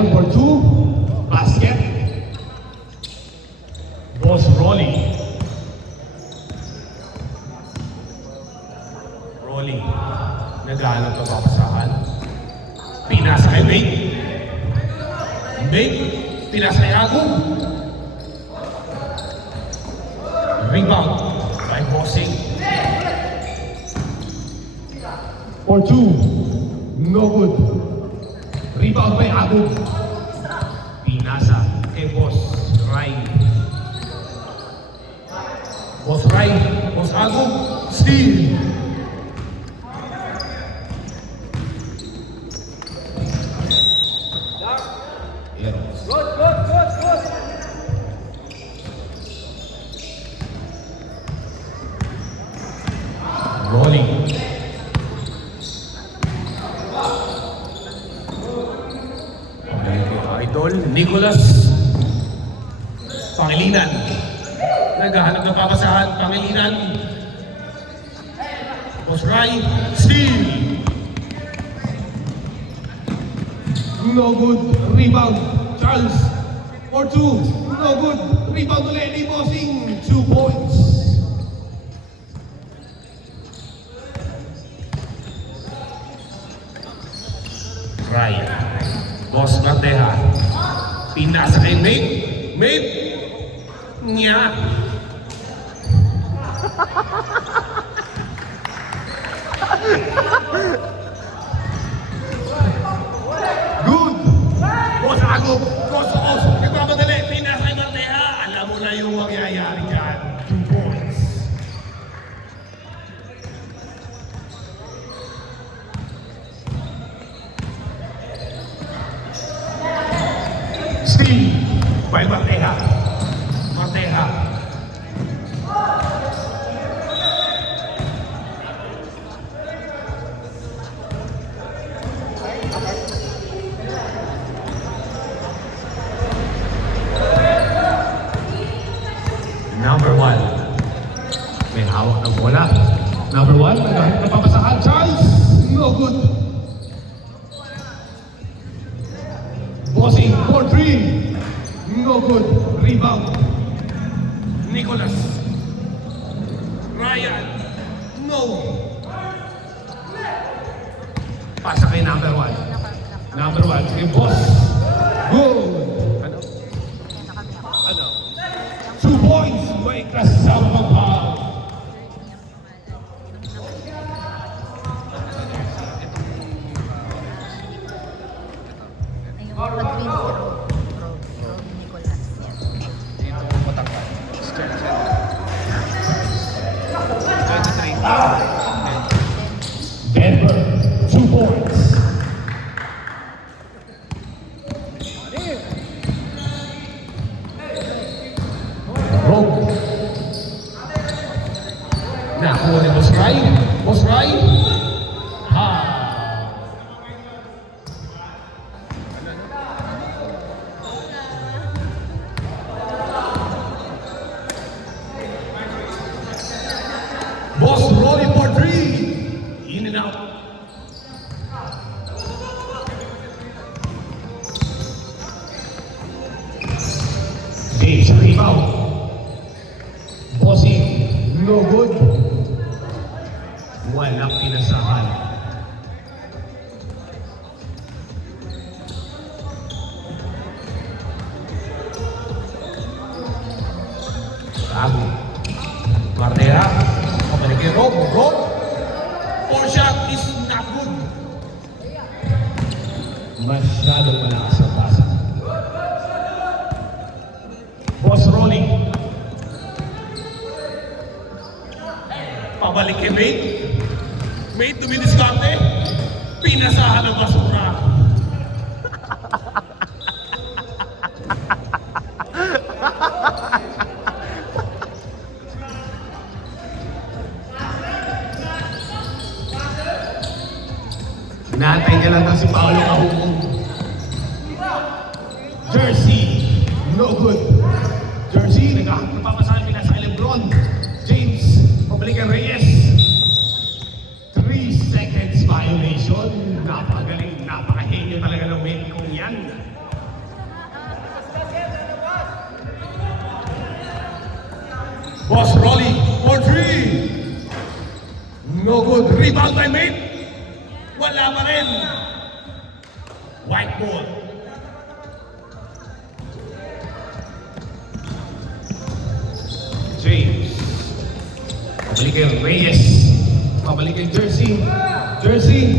ball for two. Basket. Boss Rolly. Rolly. Naghahanap ng papasahan. Pinasa kay Nate. Nate. Pinasa kay Agum. Rebound by Bossing. For two. No good. Rebound by Agum. Pinasa kay Boss Rai. Boss Rai. Boss Agum. Steal. Good. Rolling. Idol Nicholas Pangilinan. Naghahanap ng papasahan. Pangilinan. Boss Rai. Steal. No good. Rebound. Charles. For two. No good. Rebound ulit ni Bossing. 2 points. Rai. Boss Bandeja. Pinasa kay Mate. Mate. Nya. Good. Boss Agum. Boss. Nagpapadali. Pinasa kay Bandeja. Alam mo na yung mangyayari dyan. 2 points. Steve by Bandeja. Number 1. May hawak ng bola. Number 1. Nagahit na papasahan. Charles. No good. Bossing for 3. No good. Rebound. Nicholas. Ryan. No. Pasa kay number 1. Number 1. Kay Boss. Good. Ano? 2 points. May kasama pa. Denver, 2 points. Rogue. Nakuha ni Boss Rai. Boss Rai. Ha. Boss Rolly for 3. In and out. James rebound. Bossing. No good. Walang pinasahan. Bago. Martera. Pabalik kay Rob. Four shot is not good. Masyadong malakas ang pasa. Boss rolling. Pabalik kay Mate. Mate dumidiskarte. Pinasahan ng basura. Naantay niya lang si Paolo Kahumong. Jersey, no good. Jersey, nagpapasahan nila sa Lebron. James, pabalik kay Reyes. 3 seconds violation. Napakagaling, napakahenyo talaga ng medikong yan. Boss Rolly for three. No good. Rebound by mate. Wala pa rin. White ball. James. Pabalik kay Reyes. Pabalik kay Jersey. Jersey.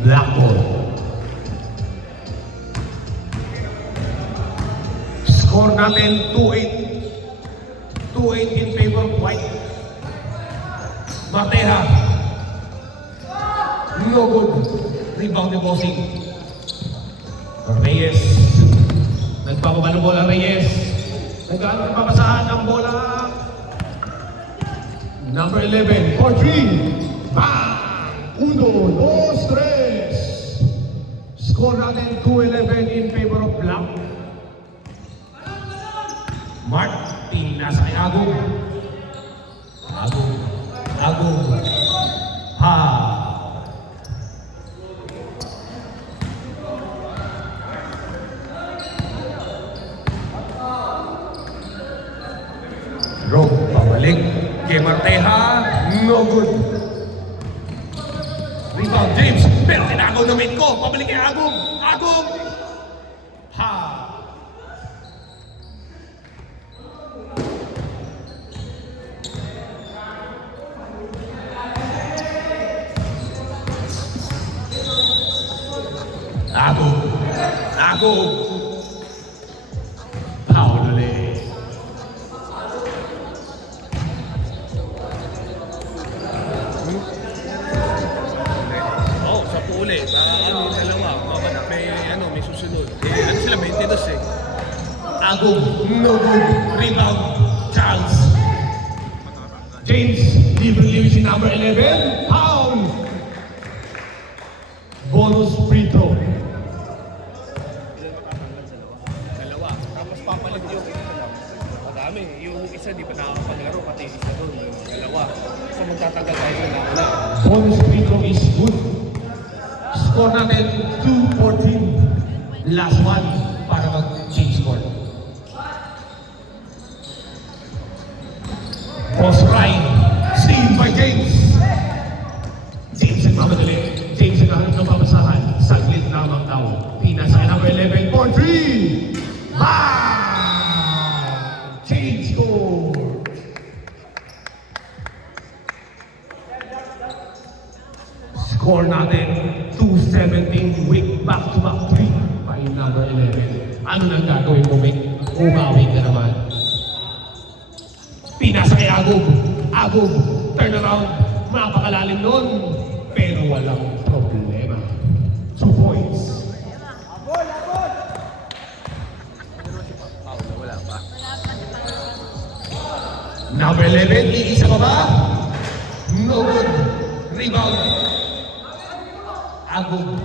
Black ball. Score natin 2-8. 2-8 in favor of White. Mateja. No good. Rebound ni Bossing. Reyes. Nagpapabalo bola Reyes. Nagpapasahan ng bola. Number 11 for 3. Bang! 1, 2, 3. Score natin 2-11 in favor of Black. Mark. Nasa kay Agong. Agong. Agong. Ha. Rob, pabalik kay Marteja. No good. Rebound, James. Pero tinagaw na mate ko. Pabalik kay Agong. Agong. Ha. Agong. Agong. Foul ulit. Oo, sa puli. Ano yung dalawa, mamana, may susunod. Ano sila, 22 eh. Agong. No good. Rebound. Charles. James. Libre si number 11. Foul. Bonus free throw. Dalawa. Tapos papalit yung madami. Yung isa di pa nakakapaglaro, pati yung isa doon. Yung dalawa. So magtatagal tayo na wala. Bonus free throw is good. Score natin 2-14. Last one para mag-change score. Boss Ryan. Steal by James. James ang mamadali. James ang nahanap ng papasahan. Saglit lamang daw. Pinasa kay number 11 for 3. Bang! Change score. Score natin 2-17 with back-to-back 3 by number 11. Ano nang gagawin mo, Mick? Umawin ka naman. Pinasa kay Agog. Agog. Turn around. Mapakalalim nun. Pero walang problema. 2 points. Wala pa. Number 11, iisa pa ba? No good. Rebound. Agong.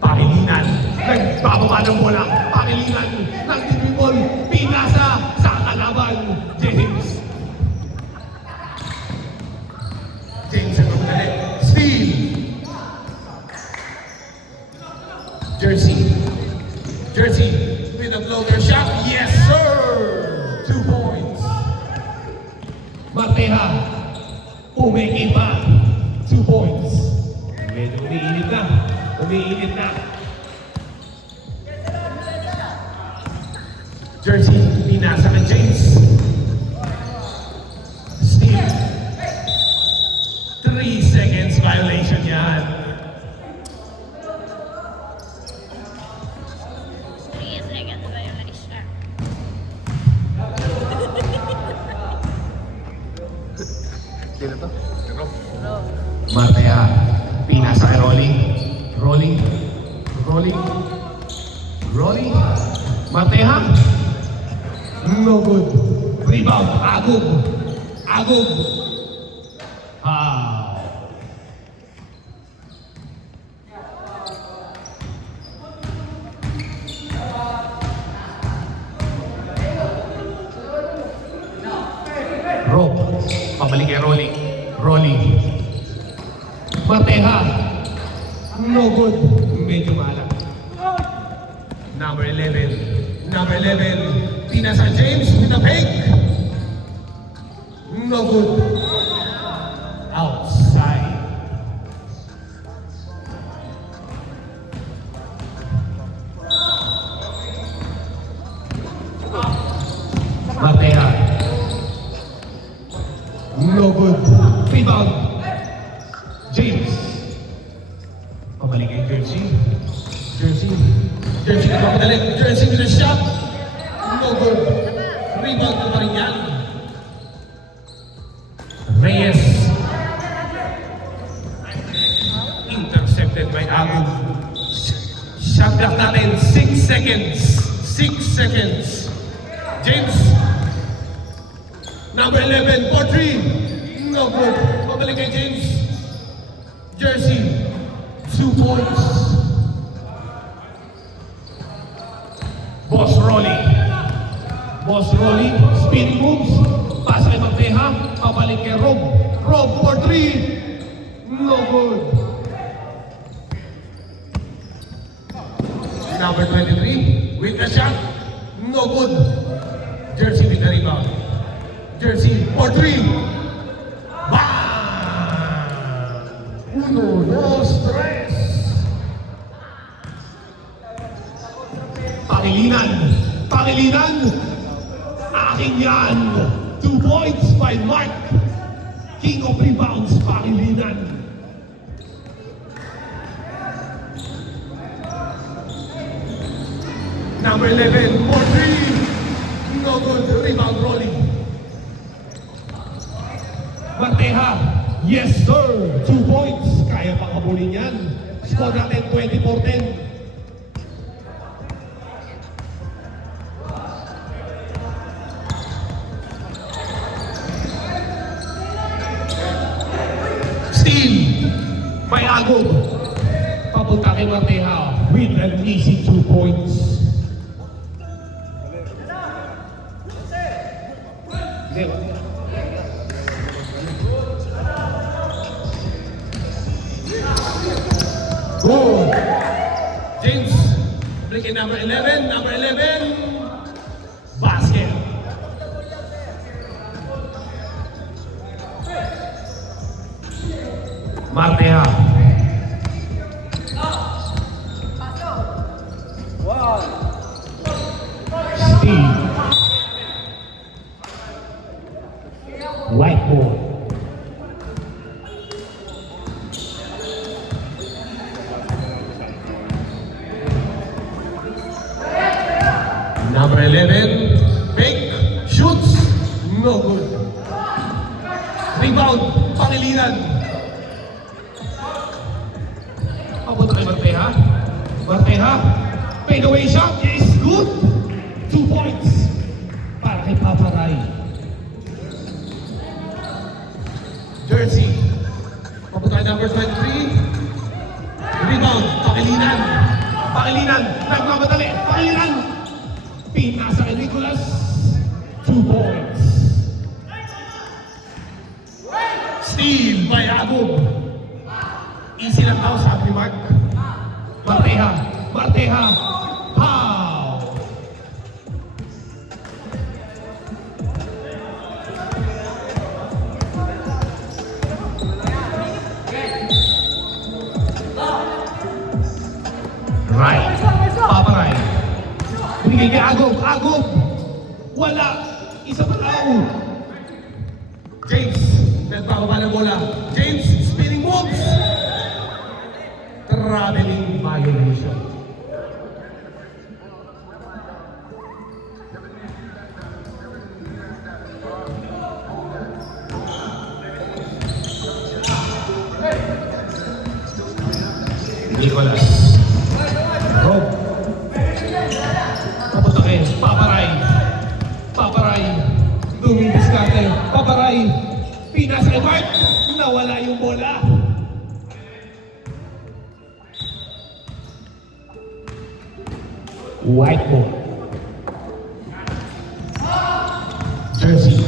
Pangilinan. Nagbababa ng bola. Pangilinan. Ng dribble. Pinasa sa kalaban. James. James ang mamadali. Steal. Jersey. Jersey with a floater shot. Yes, sir. 2 points. Marteja. Pumiki pa. 2 points. Medyo umiinit na. Umiinit na. Jersey, pinasa kay James. Steal. 3 seconds violation yan. Sino to? Marteja. Pinasa kay Rolling. Rolling. Rolling. Rolling. Marteja. No good. Rebound. Agog. Agog. Ah. Rob. Pabalik kay Rolly. Rolly. Mateha. No good. Medyo malang. Number 11. Number 11. Pinasa James with a fake. No good. Outside. Mateha. No good. Rebound. James. Pabalik kay Jersey. Jersey. Jersey nagpapadali. Jersey with a shot. No good. Rebound pa rin yan. Reyes. Intercepted by Agum. Shot clock natin, 6 seconds. 6 seconds. James. Number 11 for 3. No good. Pabalik kay James. Jersey. 2 points. Boss Rolly. Boss Rolly. Spinning moves. Pasa kay Mateha. Pabalik kay Rob. Rob for 3. No good. Number 23 with a shot. No good. Jersey with the rebound. Jersey for 3. Bang! Uno, dos, tres. Pangilinan. Pangilinan. Aking yan. 2 points by Mark. King of rebounds, Pangilinan. Number 11 for 3. No good. Rebound rolling. Mateha. Yes sir. 2 points. Kaya pa kabulin yan. Score natin 24-10. Steal by Agum. Papunta kay Mateha with an easy 2 points. Good. James. Breaking number 11. Number 11. Basket. Mateha. Steve. White ball. Number 11. Fake. Shoots. No good. Rebound. Pangilinan. Papunta kay Mateha. Mateha. Fade away shot is good. 2 points. Para kay Paparay. Jersey. Papunta kay number 23. Rebound. Pangilinan. Pangilinan. Nagmamadali. Pangilinan. Pinasa kay Nicholas. 2 points. Steal by Agum. Easy lang daw, sabi ni Mark. Mateha. Mateha. Pow. Right. Paparay. Binigay kay Agum. Agum. Wala. Isa pa tao. James. Nagpapaba ng bola. James. Spinning moves. Traveling Violation. Nicholas. Rob. Papunta kay Paparay. Paparay. Duming diskarte. Paparay. Pinas kay Mark. Nawala yung bola. White ball. Jersey.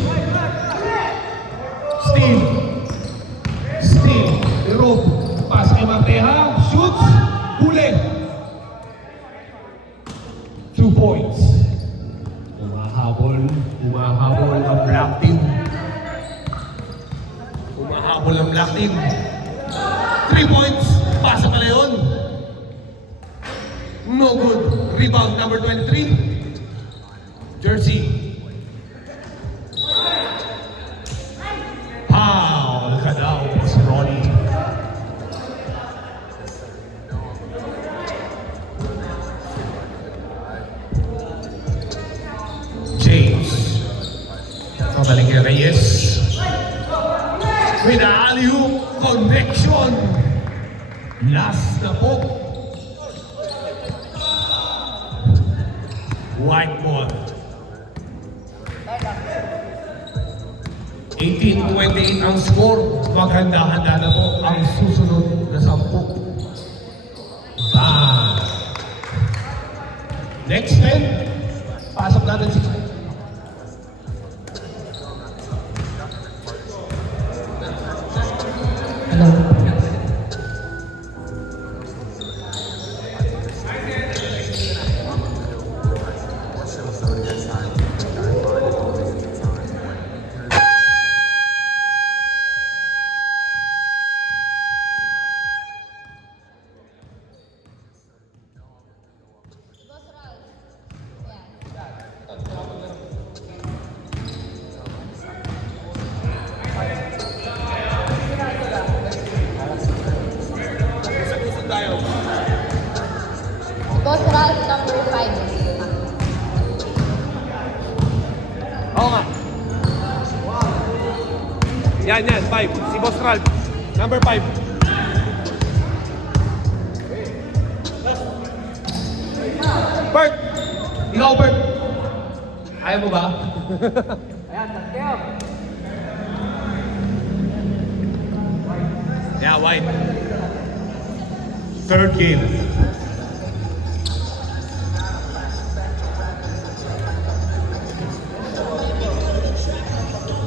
Humahabol ang black team. Humahabol ang black team. 3 points. Pasa pala yun. No good. Rebound number 23. Jersey. Foul ka daw, Boss Ronnie. James. Pagaling kay Reyes. With alley-oop connection. Last na po. White ball. 18-28 ang score. Maghanda-handa na po ang susunod na 10. Bang! Next 10. Pasok natin si Boss Ralph, number 5. Oo nga. Yan, 5. Si Boss Ralph. Number 5. Bert! Ikaw, Bert! Ayaw mo ba? Yeah, white. Third game.